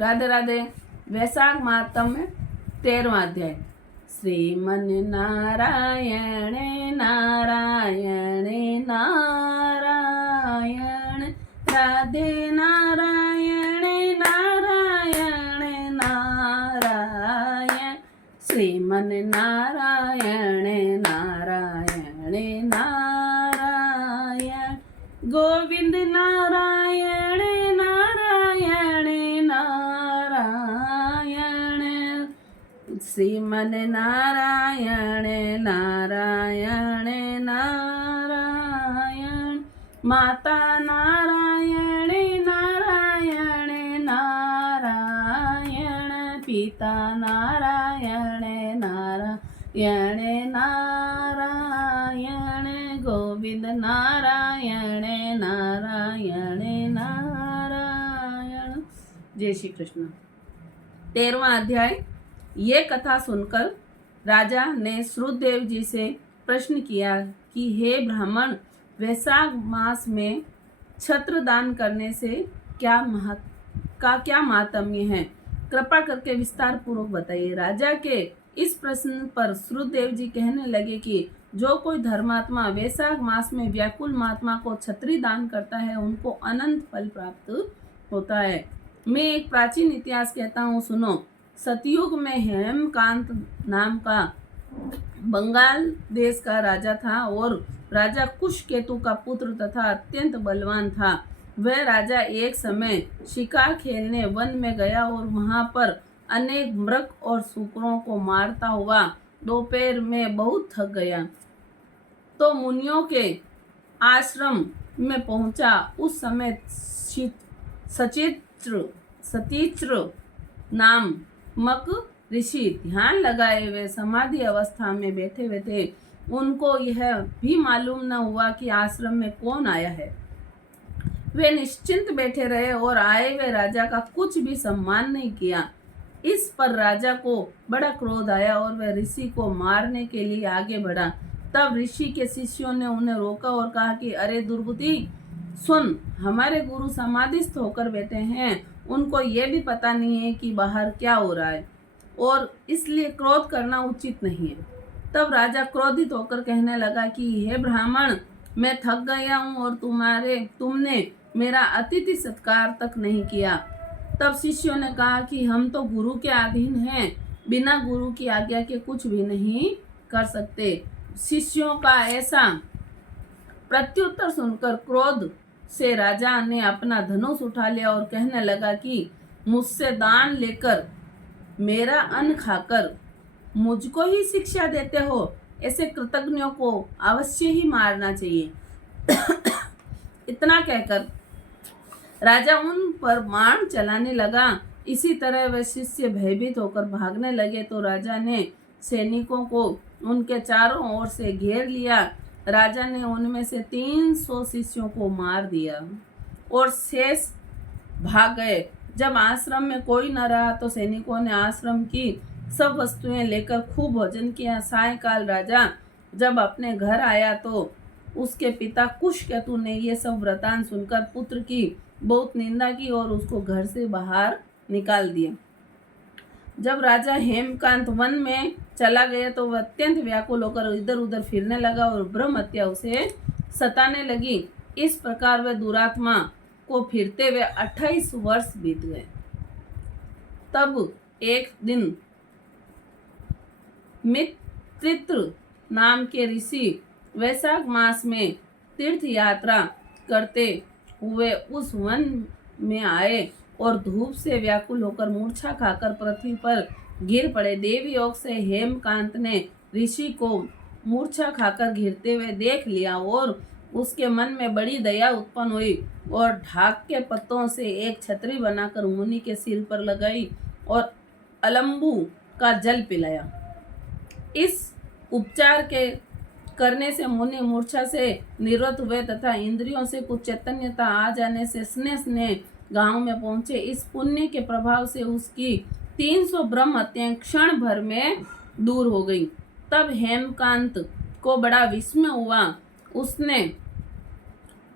राधे राधे। वैशाख मातम में 13वां अध्याय। श्रीमन नारायण नारायण नारायण, राधे नारायण नारायण नारायण, श्रीमन नारायण नारायण नारायण, गोविंद नारायण नारायण नारायण, श्रीमन नारायण नारायण नारायण, माता नारायण नारायण नारायण, पिता नारायण नारायण नारायण, गोविंद नारायण नारायण नारायण। जय श्री कृष्ण। 13वां अध्याय। ये कथा सुनकर राजा ने श्रुतदेव जी से प्रश्न किया कि हे ब्राह्मण, वैशाख मास में छत्र दान करने से क्या महात्म्य है? कृपा करके विस्तार पूर्वक बताइए। राजा के इस प्रश्न पर श्रुतदेव जी कहने लगे कि जो कोई धर्मात्मा वैशाख मास में व्याकुल महात्मा को छत्री दान करता है, उनको अनंत फल प्राप्त होता है। मैं एक प्राचीन इतिहास कहता हूँ, सुनो। सतयुग में हेमकांत नाम का बंगाल देश का राजा था और राजा कुशकेतु का पुत्र तथा अत्यंत बलवान था। वह राजा एक समय शिकार खेलने वन में गया और वहां पर अनेक मृग और सूकरों को मारता हुआ दोपहर में बहुत थक गया, तो मुनियों के आश्रम में पहुंचा। उस समय सतीच्र नामक ऋषि ध्यान लगाए हुए समाधि अवस्था में बैठे हुए थे। उनको यह भी मालूम न हुआ कि आश्रम में कौन आया है। वे निश्चिंत बैठे रहे और आए हुए राजा का कुछ भी सम्मान नहीं किया। इस पर राजा को बड़ा क्रोध आया और वह ऋषि को मारने के लिए आगे बढ़ा। तब ऋषि के शिष्यों ने उन्हें रोका और कहा कि अरे दुर्बुद्धि, सुन, हमारे गुरु समाधिस्थ होकर बैठे हैं, उनको ये भी पता नहीं है कि बाहर क्या हो रहा है और इसलिए क्रोध करना उचित नहीं है। तब राजा क्रोधित होकर कहने लगा कि हे ब्राह्मण, मैं थक गया हूँ और तुमने मेरा अतिथि सत्कार तक नहीं किया। तब शिष्यों ने कहा कि हम तो गुरु के अधीन हैं, बिना गुरु की आज्ञा के कुछ भी नहीं कर सकते। शिष्यों का ऐसा प्रत्युत्तर सुनकर क्रोध से राजा ने अपना धनुष उठा लिया और कहने लगा कि मुझसे दान लेकर मेरा अन्न खाकर मुझको ही शिक्षा देते हो, ऐसे कृतज्ञों को अवश्य ही मारना चाहिए। इतना कहकर राजा उन पर बाण चलाने लगा। इसी तरह वे शिष्य भयभीत होकर भागने लगे तो राजा ने सैनिकों को उनके चारों ओर से घेर लिया। राजा ने उनमें से 300 शिष्यों को मार दिया और शेष भाग गए। जब आश्रम में कोई न रहा तो सैनिकों ने आश्रम की सब वस्तुएं लेकर खूब भोजन किया। सायंकाल राजा जब अपने घर आया तो उसके पिता कुशकेतु ने ये सब वृतांत सुनकर पुत्र की बहुत निंदा की और उसको घर से बाहर निकाल दिया। जब राजा हेमकांत वन में चला गया तो वह अत्यंत व्याकुल होकर इधर उधर फिरने लगा और ब्रह्म हत्या उसे सताने लगी। इस प्रकार वह दुरात्मा को फिरते हुए 28 वर्ष बीत गए। तब एक दिन मित्रित्र नाम के ऋषि वैशाख मास में तीर्थ यात्रा करते हुए उस वन में आए और धूप से व्याकुल होकर मूर्छा खाकर पृथ्वी पर गिर पड़े। देवी योग से हेमकांत ने ऋषि को मूर्छा खाकर गिरते हुए देख लिया और उसके मन में बड़ी दया उत्पन्न हुई और ढाक के पत्तों से एक छतरी बनाकर मुनि के सिर पर लगाई और अलंबू का जल पिलाया। इस उपचार के करने से मुनि मूर्छा से निवृत्त हुए तथा इंद्रियों से कुछ चैतन्यता आ जाने से स्नेह गांव में पहुंचे। इस पुण्य के प्रभाव से उसकी 300 ब्रह्म हत्याएं क्षण भर में दूर हो गई। तब हेमकांत को बड़ा विस्मय हुआ। उसने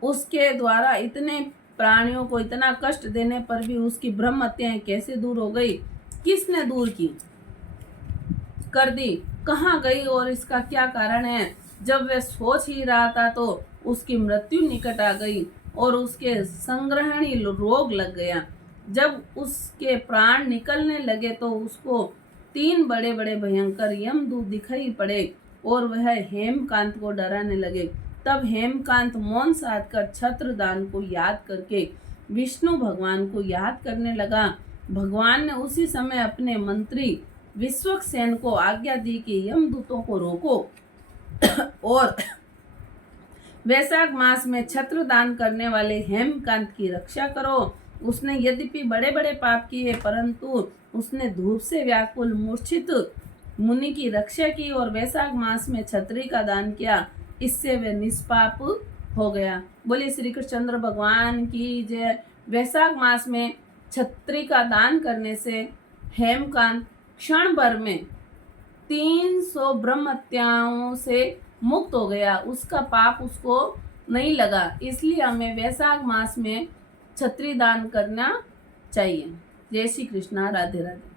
उसके द्वारा इतने प्राणियों को इतना कष्ट देने पर भी उसकी ब्रह्म हत्याएं कैसे दूर हो गई? किसने दूर की कर दी? कहाँ गई और इसका क्या कारण है? जब वह सोच ही रहा था तो उसकी मृत्यु निकट आ गई और उसके संग्रहणी रोग लग गया। जब उसके प्राण निकलने लगे तो उसको 3 बड़े बड़े भयंकर यमदूत दिखाई पड़े और वह हेमकांत को डराने लगे। तब हेमकांत मौन साध कर छत्रदान को याद करके विष्णु भगवान को याद करने लगा। भगवान ने उसी समय अपने मंत्री विश्वक्सेन को आज्ञा दी कि यमदूतों को रोको और वैशाख मास में छत्रदान करने वाले हेमकांत की रक्षा करो। उसने यद्यपि बड़े बड़े पाप किए, परंतु उसने धूप से व्याकुल मूर्छित मुनि की रक्षा की और वैशाख मास में छत्री का दान किया। इससे वह निष्पाप हो गया। बोले श्री कृष्णचंद्र भगवान की जय। वैशाख मास में छत्री का दान करने से हेमकांत क्षण भर में 300 ब्रह्म हत्याओं से मुक्त हो गया। उसका पाप उसको नहीं लगा। इसलिए हमें वैशाख मास में छत्री दान करना चाहिए। जय श्री कृष्णा। राधे राधे।